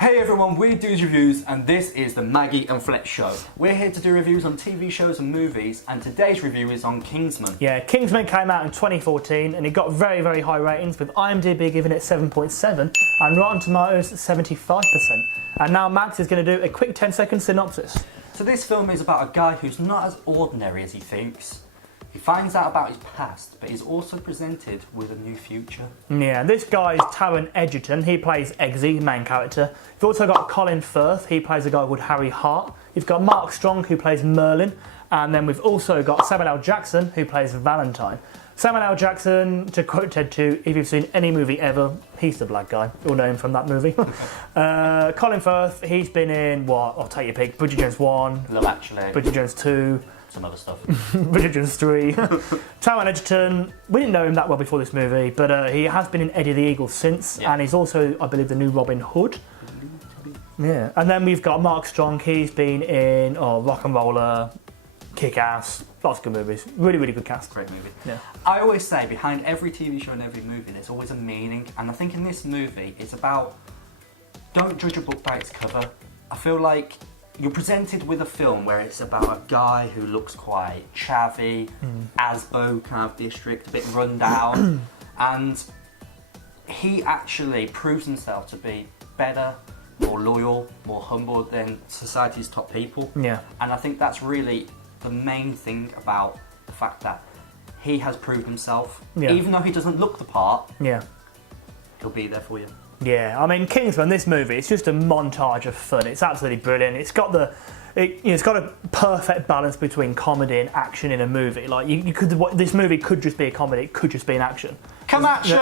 Hey everyone, we do reviews and this is the Maggie and Fletch Show. We're here to do reviews on TV shows and movies, and today's review is on Kingsman. Yeah, Kingsman came out in 2014 and it got very, very high ratings, with IMDb giving it 7.7 and Rotten Tomatoes 75%. And now Max is going to do a quick 10-second synopsis. So this film is about a guy who's not as ordinary as he thinks. He finds out about his past, but he's also presented with a new future. Yeah, this guy is Taron Egerton. He plays Eggsy, main character. You've also got Colin Firth. He plays a guy called Harry Hart. You've got Mark Strong, who plays Merlin. And then we've also got Samuel L. Jackson, who plays Valentine. Samuel L. Jackson, to quote Ted 2, if you've seen any movie ever, he's the black guy. You'll know him from that movie. Colin Firth, he's been in, what, I'll take your pick, Bridget Jones 1. Love Actually. Bridget Jones 2. Some other stuff. Bridget Jones 3. Taron Egerton, we didn't know him that well before this movie, but he has been in Eddie the Eagle since, and he's also, I believe, the new Robin Hood. Yeah, and then we've got Mark Strong. He's been in Rock and Roller, Kick-Ass, lots of good movies. Really, really good cast. Great movie. Yeah. I always say behind every TV show and every movie there's always a meaning, and I think in this movie it's about don't judge a book by its cover. I feel like you're presented with a film where it's about a guy who looks quite chavvy, Asbo kind of district, a bit run down, and he actually proves himself to be better, more loyal, more humble than society's top people. Yeah. And I think that's really the main thing about the fact that he has proved himself. Yeah. Even though he doesn't look the part, yeah, he'll be there for you. Yeah, I mean, Kingsman, this movie, it's just a montage of fun. It's absolutely brilliant. It's got it's got a perfect balance between comedy and action in a movie. Like this movie could just be a comedy, it could just be an action. Come action!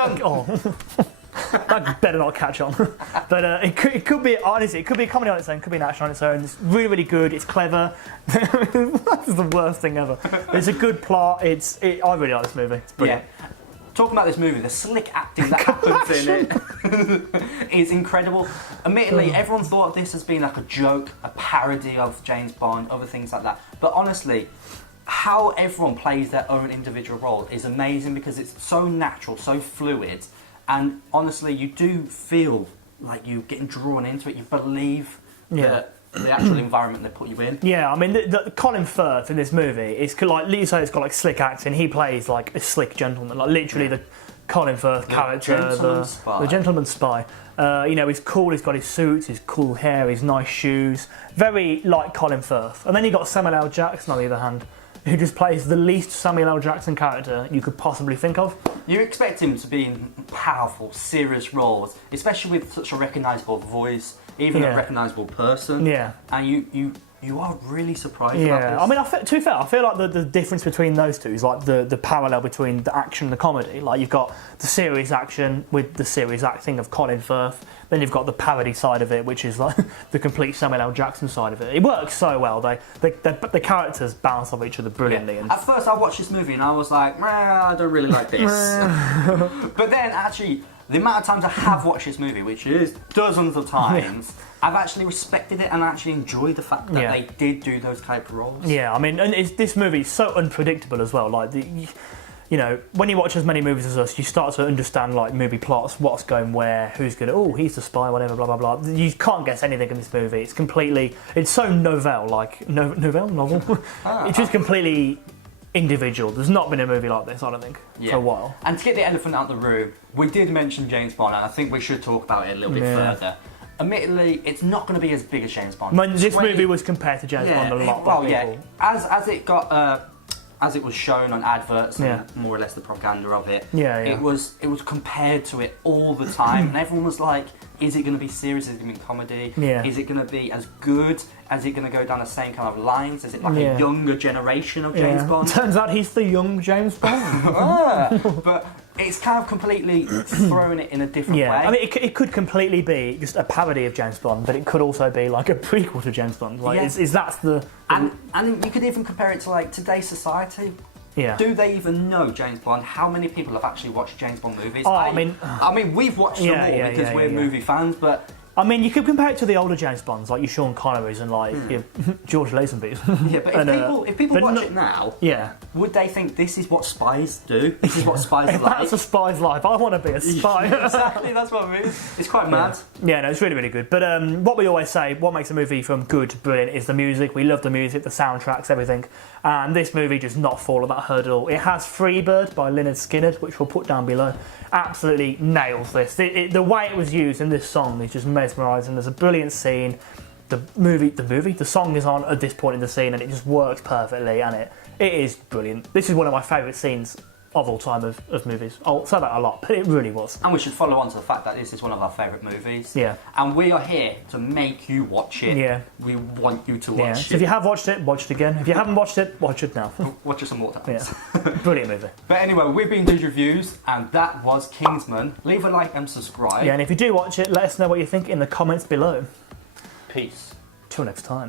That better not catch on. But it could be, honestly, it could be a comedy on its own, it could be an action on its own. It's really, really good. It's clever. That's the worst thing ever. It's a good plot. I really like this movie. It's brilliant. Yeah. Talking about this movie, the slick acting that happens in it is incredible. Admittedly, everyone's thought of this as being like a joke, a parody of James Bond, other things like that. But honestly, how everyone plays their own individual role is amazing because it's so natural, so fluid. And honestly, you do feel like you're getting drawn into it. You believe the actual environment they put you in. Yeah, I mean, the Colin Firth in this movie, it's like, you say it's got like slick acting. He plays like a slick gentleman, like literally the Colin Firth character, the gentleman spy. You know, he's cool. He's got his suits, his cool hair, his nice shoes. Very like Colin Firth. And then you got Samuel L. Jackson on the other hand, who just plays the least Samuel L. Jackson character you could possibly think of. You expect him to be in powerful, serious roles, especially with such a recognisable voice, even a recognisable person. Yeah. And you are really surprised about this. I mean, to be fair, I feel like the difference between those two is like the parallel between the action and the comedy. Like you've got the serious action with the serious acting of Colin Firth, then you've got the parody side of it, which is like the complete Samuel L. Jackson side of it. It works so well. The characters bounce off each other brilliantly. Yeah. At first I watched this movie and I was like, I don't really like this. But then actually, the amount of times I have watched this movie, which is dozens of times, I've actually respected it and actually enjoyed the fact that they did do those type of roles. Yeah, I mean, and this movie is so unpredictable as well. Like, you know, when you watch as many movies as us, you start to understand like movie plots, what's going where, who's going to, oh, he's the spy, whatever, blah, blah, blah. You can't guess anything in this movie. It's so novel. It's just completely individual. There's not been a movie like this, I don't think, for a while. And to get the elephant out of the room, we did mention James Bond, and I think we should talk about it a little bit further. Admittedly, it's not going to be as big as James Bond. This movie was compared to James Bond a lot by people. As it got, as it was shown on adverts and more or less the propaganda of it, it was compared to it all the time, and everyone was like, is it going to be serious? Is it going to be comedy? Is it going to be as good? Is it going to go down the same kind of lines? Is it like a younger generation of James Bond? Turns out he's the young James Bond. But it's kind of completely throwing it in a different way. I mean, it could completely be just a parody of James Bond, but it could also be like a prequel to James Bond. Like, that's the... And you could even compare it to like today's society. Yeah. Do they even know James Bond? How many people have actually watched James Bond movies? I mean, we've watched them all because we're movie fans, but... I mean, you could compare it to the older James Bonds, like your Sean Connerys and like your George Lazenbys. Yeah, but if people watch it now, would they think this is what spies do? This is what spies are If like? that's a spy's life, I want to be a spy. Exactly, that's what I mean. It's quite mad. Yeah, no, it's really, really good. But what we always say, what makes a movie from good to brilliant is the music. We love the music, the soundtracks, everything. And this movie does not fall at that hurdle. It has Freebird by Lynyrd Skynyrd, which we'll put down below. Absolutely nails this. The way it was used in this song is just mesmerising. There's a brilliant scene. The song is on at this point in the scene and it just works perfectly, and it is brilliant. This is one of my favourite scenes of all time of movies. I'll say that a lot, but it really was. And we should follow on to the fact that this is one of our favourite movies. Yeah. And we are here to make you watch it. Yeah. We want you to watch Yeah. it. So if you have watched it, watch it again. If you haven't watched it, watch it now. Watch it some more times. Yeah. Brilliant movie. But anyway, we've been Dude Reviews, and that was Kingsman. Leave a like and subscribe. Yeah, and if you do watch it, let us know what you think in the comments below. Peace. Till next time.